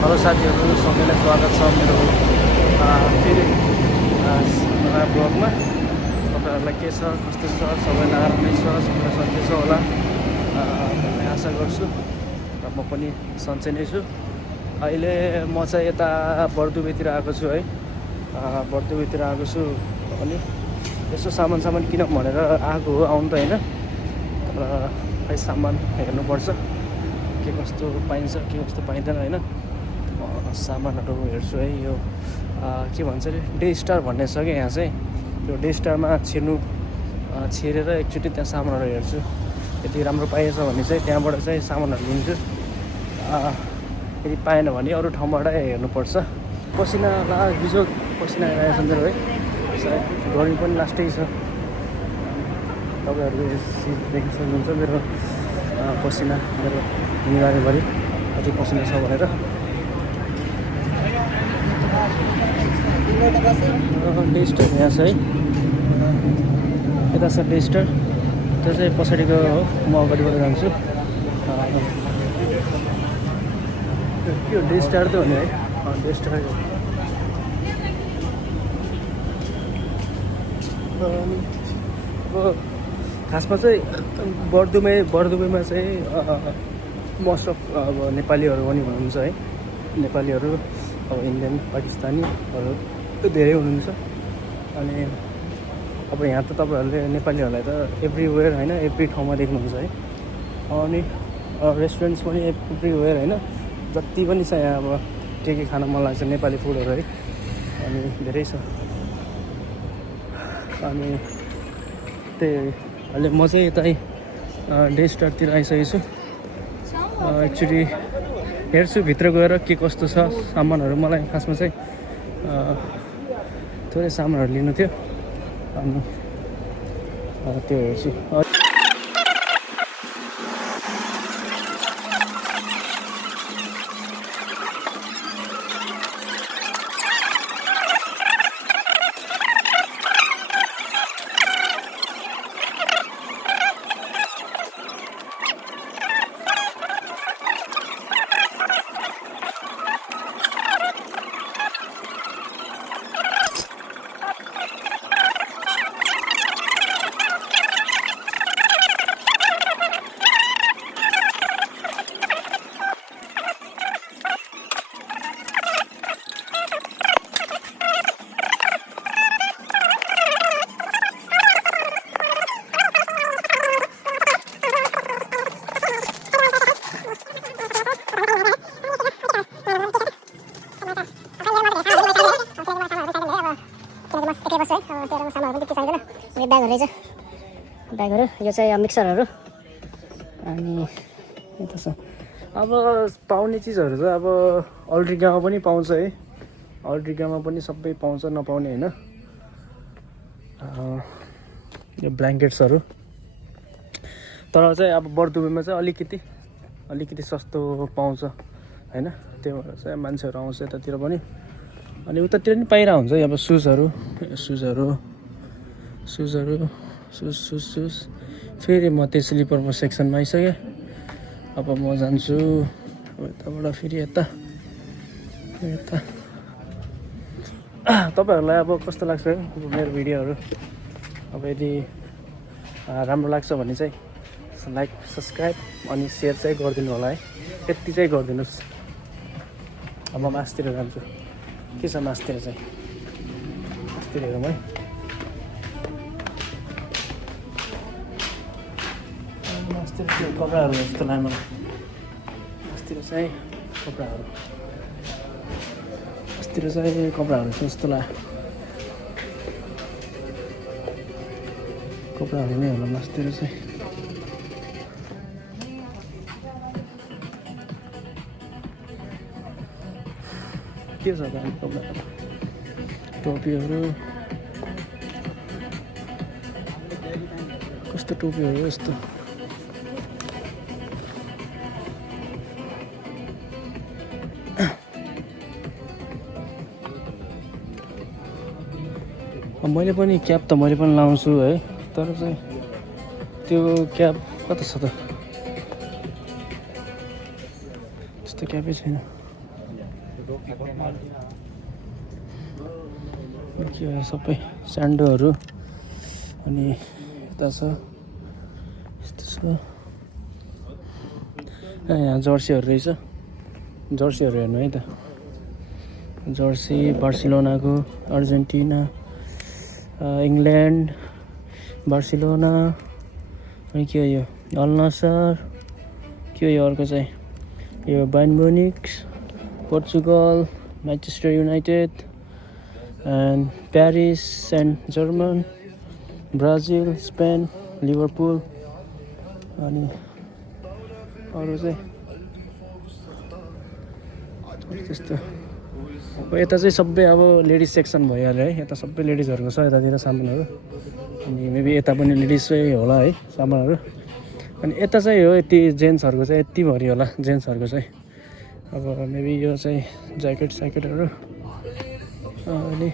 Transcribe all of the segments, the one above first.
Hello साथीहरू, सबैलाई स्वागत छ मेरो फेरि नयाँ ब्लगमा। तपाईँहरूलाई के छ, कस्तो छ, सबैलाई आरामै छ, सबैलाई सन्चै छ होला भन्ने आशा गर्छु र म पनि सन्चै नै छु। अहिले म चाहिँ यता बर्दुबेतिर आएको छु है। बर्दुबेतिर आएको छु अनि यसो सामान किन भनेर आएको हो, आउनु त होइन, तर खै सामान हेर्नुपर्छ के कस्तो पाइन्छ के कस्तो पाइँदैन होइन। सामानहरू हेर्छु है। यो के भन्छ अरे डे स्टार भन्ने छ कि यहाँ चाहिँ, त्यो डे स्टारमा छिरेर एकचोटि त्यहाँ सामानहरू हेर्छु। यदि राम्रो पाइएछ भने चाहिँ त्यहाँबाट चाहिँ सामानहरू लिन्छु। यदि पाएन भने अरू ठाउँबाट हेर्नुपर्छ। पसिना बिजोग पसिना आइरहेको छ मेरो है। सायद गर्मी पनि लास्टै छ। तपाईँहरूले देख्न सक्नुहुन्छ मेरो पसिना, मेरो निधारभरि अझै पसिना छ भनेर। डे स्टार यहाँ छ है, यता छ डे स्टार, त्यो चाहिँ पछाडिको हो, म अगाडिबाट जान्छु। त्यो डे स्टार त हो नि है, डे स्टार। अब खासमा चाहिँ बर्दुबेमा चाहिँ मोस्ट अफ अब नेपालीहरू पनि हुनुहुन्छ है। नेपालीहरू अब इन्डियन पाकिस्तानीहरू धेरै हुनुहुन्छ। अनि अब यहाँ त तपाईँहरूले नेपालीहरूलाई त एभ्रिवेयर होइन, एभ्री ठाउँमा देख्नुहुन्छ है। अनि रेस्टुरेन्ट्स पनि एभ्रिवेयर होइन, जति पनि छ यहाँ। अब के खान मन लाग्छ नेपाली फुडहरू है, अनि धेरै छ। अनि त्यही अहिले म चाहिँ यतै डे स्टारतिर आइसकेको छु। एक्चुली हेर्छु भित्र गएर के कस्तो छ सामानहरू। मलाई खासमा चाहिँ थोरै सामानहरू लिनु थियो, अनि त्यो हेर्छु। ब्यागहरू यो चाहिँ मिक्सरहरू। अनि यता छ अब पाउने चिजहरू त अब अल्ड्रिगामा पनि पाउँछ है, अल्ड्रिगामा पनि सबै पाउँछ, नपाउने होइन। यो ब्ल्याङ्केट्सहरू, तर चाहिँ अब बर्दुबेमा चाहिँ अलिकति सस्तो पाउँछ होइन। त्यही भएर चाहिँ मान्छेहरू आउँछ यतातिर पनि। अनि उतातिर पनि पाइरहेको हुन्छ अब सुज। फेरि म त्यो स्लिपरको सेक्सनमा आइसकेँ। अब म जान्छु यताबाट फेरि यता। तपाईँहरूलाई अब कस्तो लाग्छ मेरो भिडियोहरू? अब यदि राम्रो लाग्छ भने चाहिँ लाइक, सब्सक्राइब अनि सेयर चाहिँ गरिदिनु होला है। यति चाहिँ गरिदिनुहोस्। अब म मासतिर जान्छु। के छ मासतिर चाहिँ, मासतिर हेरौँ है। मासतिर चाहिँ कपडाहरू जस्तो लाग्यो मलाई। मासतिर चाहिँ कपडाहरू छ जस्तो लाग्यो। कपडाहरू नै होला मासतिर चाहिँ। के छ त कपडाहरू, टोपीहरू कस्तो टोपीहरू यस्तो। मैले पनि क्याप त मैले पनि लाउँछु है, तर चाहिँ त्यो क्याप कता छ त, त्यस्तो क्यापै छैन। के हो सबै स्यान्डोहरू अनि यता छ यस्तो छ यहाँ जर्सीहरू रहेछ जर्सीहरू हेर्नु है त जर्सी बार्सिलोनाको अर्जेन्टिना इङ्ल्यान्ड बार्सिलोना अनि के हो यो अल नासर के हो यो अर्को चाहिँ यो Bayern Munich Portugal Manchester United and Paris and German Brazil Spain Liverpool अनि अरू चाहिँ त्यस्तो अब यता चाहिँ सबै अब लेडिज सेक्सन भइहाल्यो है यता सबै लेडिजहरूको छ यतातिर सामानहरू अनि मेबी यता पनि लेडिजै होला है सामानहरू अनि यता चाहिँ हो यति जेन्ट्सहरूको चाहिँ यति भरि होला जेन्ट्सहरूको चाहिँ अब मेबी यो चाहिँ ज्याकेट स्याकेटहरू अनि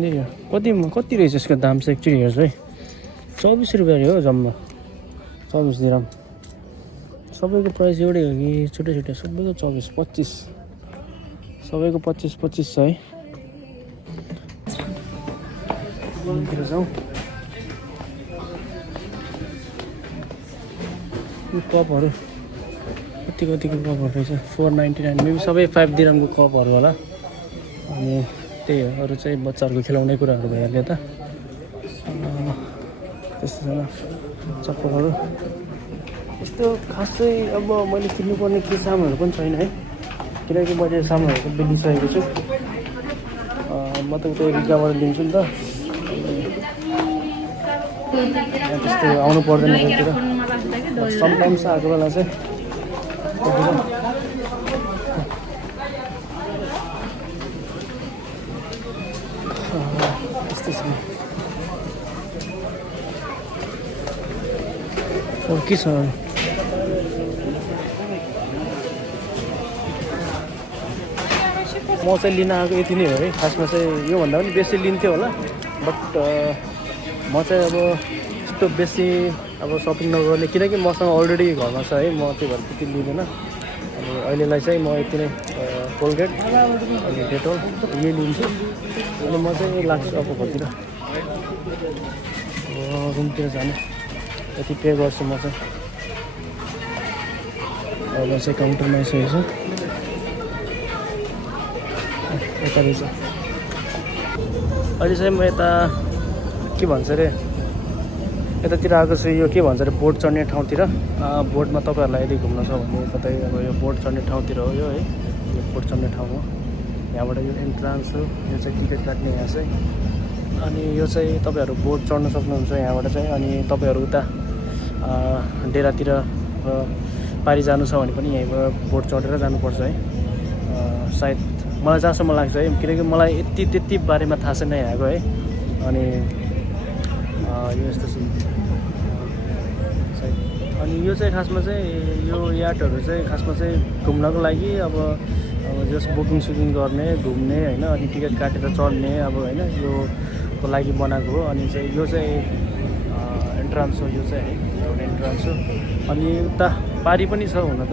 यही हो कति रहेछ यसको दाम चाहिँ एक्चुअली हेर्छु है 24 रुपियाँ हो जम्मा 24 दिरहम सबैको प्राइस एउटै हो कि छुट्टै छुट्टै सबैको 24-25 सबैको 25-25 छ है तिर जाउँ कपहरू कतिको कपहरू रहेछ 499 मेबी सबै 5 दिरहमको कपहरू होला अनि त्यही हो अरू चाहिँ बच्चाहरूको खेलाउने कुराहरू भइहाल्यो त त्यस्तो छैन चप्पलहरू यस्तो खासै अब मैले किन्नुपर्ने के सामानहरू पनि छैन है किनकि मैले सामानहरू सबै लिइसकेको छु म त उता रिक्काबाट लिन्छु नि त त्यस्तो आउनु पर्दैन त्यतिर समटाइम्स आएको बेला चाहिँ त्यस्तै छ के छ म चाहिँ लिन आएको यति नै हो है खासमा चाहिँ योभन्दा पनि बेसी लिन्थ्यो होला बट म चाहिँ अब यस्तो बेसी अब सपिङ नगर्ने किनकि मसँग अलरेडी घरमा छ है म त्यो भएर त्यति लिँदैन अनि अहिलेलाई चाहिँ म यति नै कोलगेट अनि डेटोल यही लिन्छु अनि म चाहिँ लाग्छु अब घरतिर रुमतिर जानु यति पे गर्छु म चाहिँ अब चाहिँ काउन्टरमा आइसकेको छु यता रहेछ अहिले चाहिँ म यता के भन्छ अरे यतातिर आएको छु यो के भन्छ अरे बोट चढ्ने ठाउँतिर बोटमा तपाईँहरूलाई यदि घुम्न छ भने कतै अब यो बोट चढ्ने ठाउँतिर हो यो है यो बोट चढ्ने ठाउँ हो यहाँबाट यो एन्ट्रान्स हो यो चाहिँ टिकट काट्ने यहाँ चाहिँ अनि यो चाहिँ तपाईँहरू बोट चढ्न सक्नुहुन्छ यहाँबाट चाहिँ अनि तपाईँहरू उता डेरातिर पारी जानु छ भने पनि यहीँबाट बोट चढेर जानुपर्छ है सायद मलाई जहाँसम्म लाग्छ है किनकि मलाई त्यति बारेमा थाहा छैन यहाँको है अनि यो यस्तो छ अनि यो चाहिँ खासमा चाहिँ यो याटहरू चाहिँ खासमा चाहिँ घुम्नको लागि अब जस बुकिङ सुकिङ गर्ने घुम्ने होइन अनि टिकट काटेर चढ्ने अब होइन योको लागि बनाएको हो अनि चाहिँ यो चाहिँ एन्ट्रान्स हो यो चाहिँ है एउटा एन्ट्रान्स हो अनि उता पारी पनि छ हुन त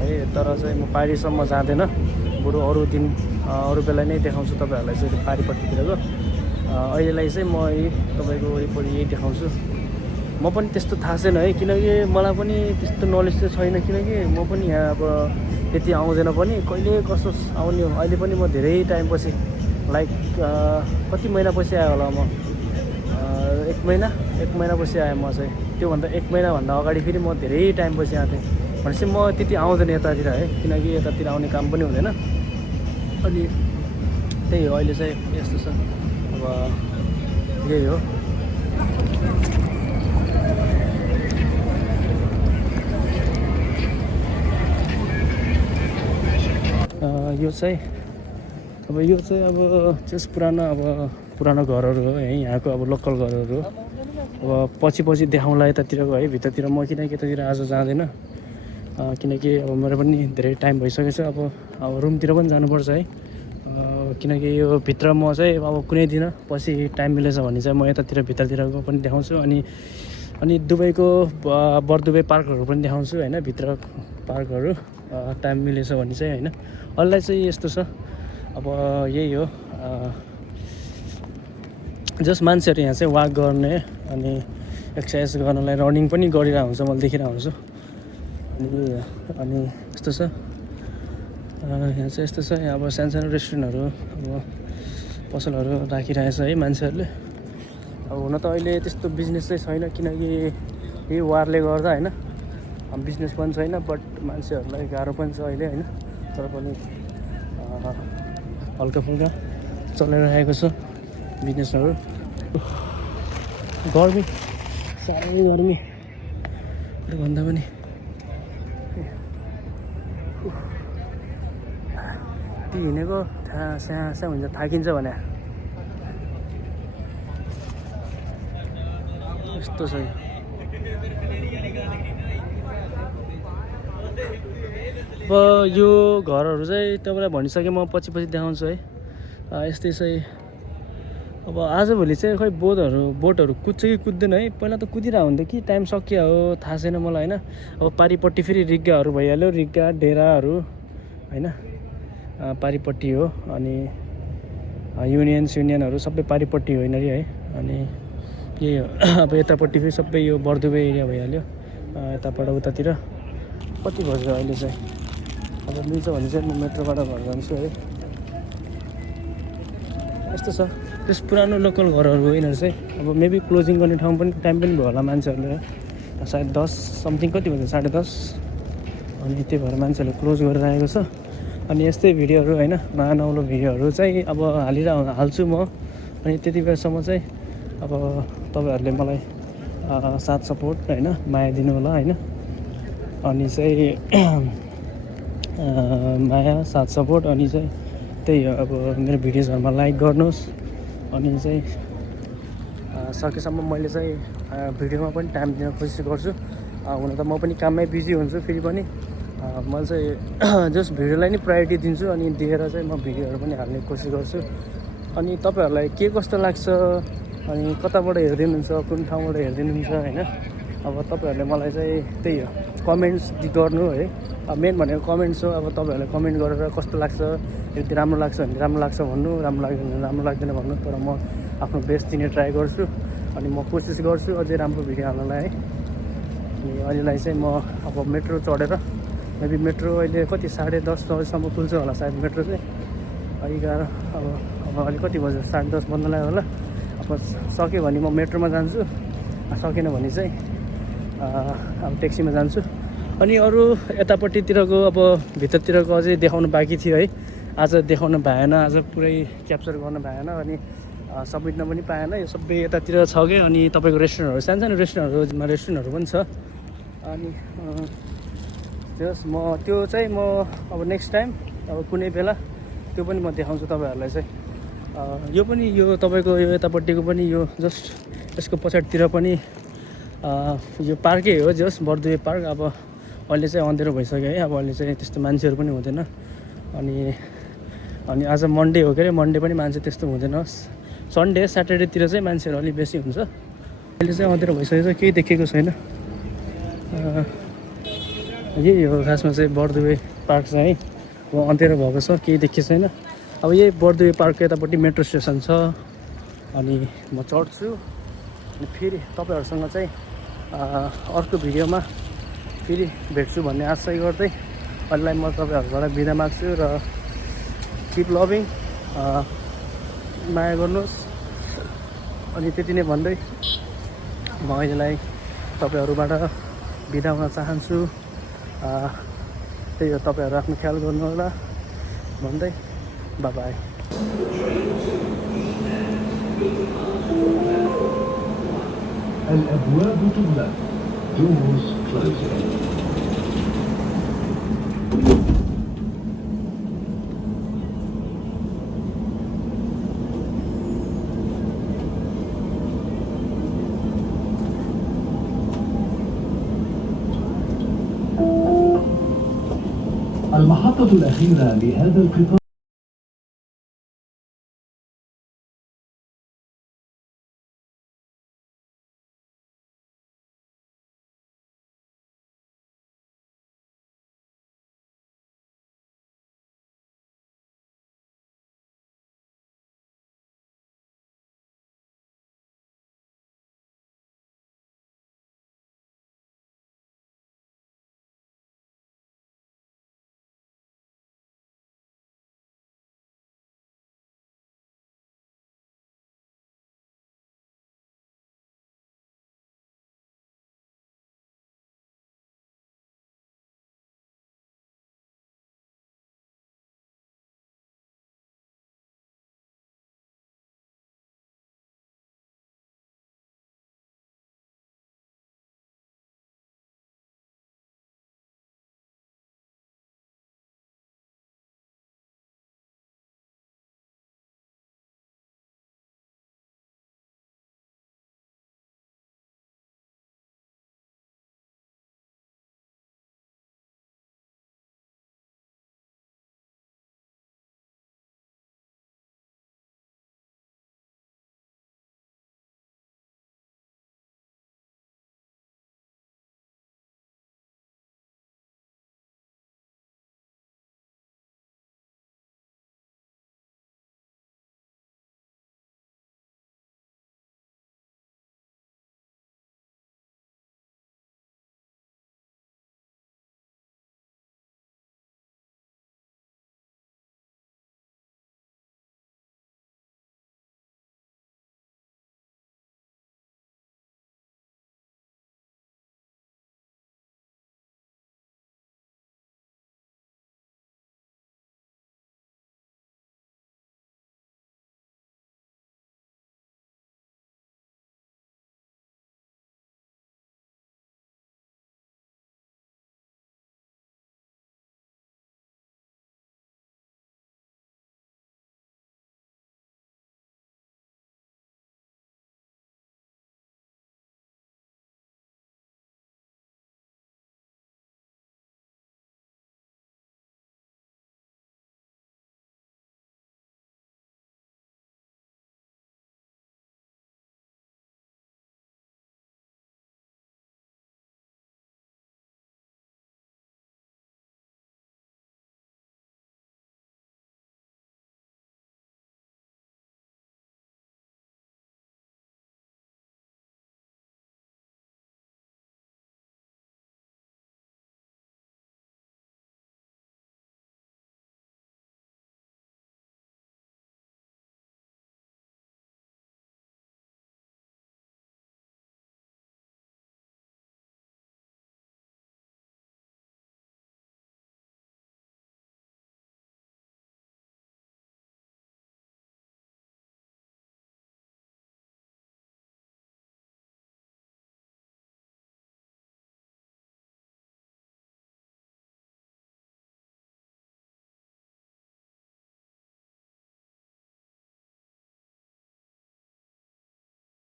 है तर चाहिँ म पारीसम्म जाँदैन बरु अरू दिन अरू बेला नै देखाउँछु तपाईँहरूलाई चाहिँ पारीपट्टितिरको अहिलेलाई चाहिँ म तपाईँको वरिपरि यही देखाउँछु म पनि त्यस्तो थाहा छैन है किनकि मलाई पनि त्यस्तो नलेज चाहिँ छैन किनकि म पनि यहाँ अब त्यति आउँदैन पनि कहिले कस्तो आउने हो अहिले पनि म धेरै टाइमपछि लाइक कति महिनापछि आयो होला म 1 महिनापछि आएँ म चाहिँ त्योभन्दा 1 महिनाभन्दा अगाडि फेरि म धेरै टाइमपछि आएको थिएँ भनेपछि म त्यति आउँदैन यतातिर है किनकि यतातिर आउने काम पनि हुँदैन अनि त्यही हो अहिले चाहिँ यस्तो छ अब यही हो यो चाहिँ अब जस पुरानो घरहरू हो है यहाँको अब लोकल घरहरू हो अब पछि देखाउँला यतातिरको है भित्रतिर म किनकि यतातिर आज जाँदैन किनकि अब मेरो पनि धेरै टाइम भइसकेको छ अब रुमतिर पनि जानुपर्छ है किनकि यो भित्र म चाहिँ अब कुनै दिन पछि टाइम मिलेछ भने चाहिँ म यतातिर भित्रतिरको पनि देखाउँछु अनि दुबईको बरदुबई पार्कहरू पनि देखाउँछु होइन भित्र पार्कहरू टाइम मिलेछ भने चाहिँ होइन अरूलाई चाहिँ यस्तो छ अब यही हो जस्ट मान्छेहरू यहाँ चाहिँ वाक गर्ने अनि एक्सर्साइज गर्नलाई रनिङ पनि गरिरहेको हुन्छ मैले देखिरहेको हुन्छु अनि यस्तो छ यहाँ चाहिँ यस्तो छ यहाँ अब सानो रेस्टुरेन्टहरू अब पसलहरू राखिरहेछ है मान्छेहरूले अब हुन त अहिले त्यस्तो बिजनेस चाहिँ छैन किनकि यही वारले गर्दा होइन बिजनेस पनि छैन बट मान्छेहरूलाई गाह्रो पनि छ अहिले होइन तर पनि हल्का फुल्का चलाइरहेको छ बिजनेसहरू गर्मी साह्रै गर्मी भन्दा पनि ती हिँडेको स्या हुन्छ थाकिन्छ भने यस्तो छ अब यो घरहरू चाहिँ तपाईँलाई भनिसकेँ म पछि देखाउँछु है यस्तै चाहिँ अब आजभोलि चाहिँ खै बोटहरू कुद्छ कि कुद्दैन है पहिला त कुदिरहेको हुन्थ्यो कि टाइम सकिया हो थाहा छैन मलाई होइन अब पारिपट्टि फेरि रिग्गाहरू भइहाल्यो रिग्गा डेराहरू होइन पारिपट्टि हो अनि युनियनहरू सबै पारिपट्टि होइन है अनि यही हो अब यतापट्टि फेरि सबै यो बर्दुबे एरिया भइहाल्यो यताबाट उतातिर कति बज्यो अहिले चाहिँ अब मिल्छ भने चाहिँ म मेट्रोबाट घर जान्छु है यस्तो छ त्यस पुरानो लोकल घरहरू हो यिनीहरू चाहिँ अब मेबी क्लोजिङ गर्ने ठाउँ पनि टाइम पनि भयो होला मान्छेहरूले सायद 10 समथिङ कति बज्यो 10:30 अनि त्यही भएर मान्छेहरूले क्लोज गरेर आएको छ अनि यस्तै भिडियोहरू होइन नयाँ नौलो भिडियोहरू चाहिँ अब हाल्छु म अनि त्यति बेलासम्म चाहिँ अब तपाईँहरूले मलाई साथ सपोर्ट होइन माया दिनु होला होइन अनि चाहिँ माया साथ सपोर्ट अनि चाहिँ त्यही हो अब मेरो भिडियोजहरूमा लाइक गर्नुहोस् अनि चाहिँ सकेसम्म मैले चाहिँ भिडियोमा पनि टाइम दिन कोसिस गर्छु हुन त म पनि काममै बिजी हुन्छु फेरि पनि मैले चाहिँ जस्ट भिडियोलाई नै प्रायोरिटी दिन्छु अनि दिएर चाहिँ म भिडियोहरू पनि हाल्ने कोसिस गर्छु अनि तपाईँहरूलाई के कस्तो लाग्छ अनि कताबाट हेरिदिनुहुन्छ कुन ठाउँबाट हेरिदिनुहुन्छ होइन अब तपाईँहरूले मलाई चाहिँ त्यही हो कमेन्ट्स गर्नु है मेन भनेको कमेन्ट्स हो अब तपाईँहरूले कमेन्ट गरेर कस्तो लाग्छ यदि राम्रो लाग्छ भने राम्रो लाग्छ भन्नु राम्रो लाग्दैन भने राम्रो लाग्दैन भन्नु तर म आफ्नो बेस्ट दिने ट्राई गर्छु अनि म कोसिस गर्छु अझै राम्रो भिडियो हाल्नलाई है अनि अहिलेलाई चाहिँ म अब मेट्रो चढेर मेबी मेट्रो अहिले कति 10:30 बजीसम्म खुल्छ होला सायद मेट्रो चाहिँ 11 अब अहिले कति बज्यो 10:30 बज्न लाग्यो होला अब सक्यो भने म मेट्रोमा जान्छु सकेन भने चाहिँ अब ट्याक्सीमा जान्छु अनि अरू यतापट्टितिरको अब भित्रतिरको अझै देखाउनु बाँकी थियो है आज देखाउन भएन आज पुरै क्याप्चर गर्न भएन अनि समेट्न पनि पाएन यो सबै यतातिर छ कि अनि तपाईँको रेस्टुरेन्टहरू सानो रेस्टुरेन्टहरू पनि छ अनि जस त्यो चाहिँ म अब नेक्स्ट टाइम अब कुनै बेला त्यो पनि म देखाउँछु तपाईँहरूलाई चाहिँ यो पनि यो तपाईँको यो यतापट्टिको पनि यो जस्ट यसको पछाडितिर पनि यो पार्कै हो जस्ट बर्दुबे पार्क अब अहिले चाहिँ अँधेरो भइसक्यो है अब अहिले चाहिँ त्यस्तो मान्छेहरू पनि हुँदैन अनि आज मन्डे हो के अरे मन्डे पनि मान्छे त्यस्तो हुँदैन सन्डे स्याटरडेतिर चाहिँ मान्छेहरू अलिक बेसी हुन्छ अहिले चाहिँ अँधेरो भइसकेको छ केही देखेको छैन यही हो खासमा चाहिँ बर्दुबे पार्क चाहिँ है अब अँधेरो भएको छ केही देखेको छैन अब यही बर्दुबे पार्कको यतापट्टि मेट्रो स्टेसन छ अनि म चढ्छु अनि फेरि तपाईँहरूसँग चाहिँ अर्को भिडियोमा फेरि भेट्छु भन्ने आशा गर्दै अहिलेलाई म तपाईँहरूबाट बिदा माग्छु र किप लभिङ माया गर्नुहोस् अनि त्यति नै भन्दै म अहिलेलाई तपाईँहरूबाट बिदा हुन चाहन्छु त्यही हो तपाईँहरू आफ्नो ख्याल गर्नु होला भन्दै बाई الأبواب تغلق doors closing المحطة الأخيرة لهذا القطار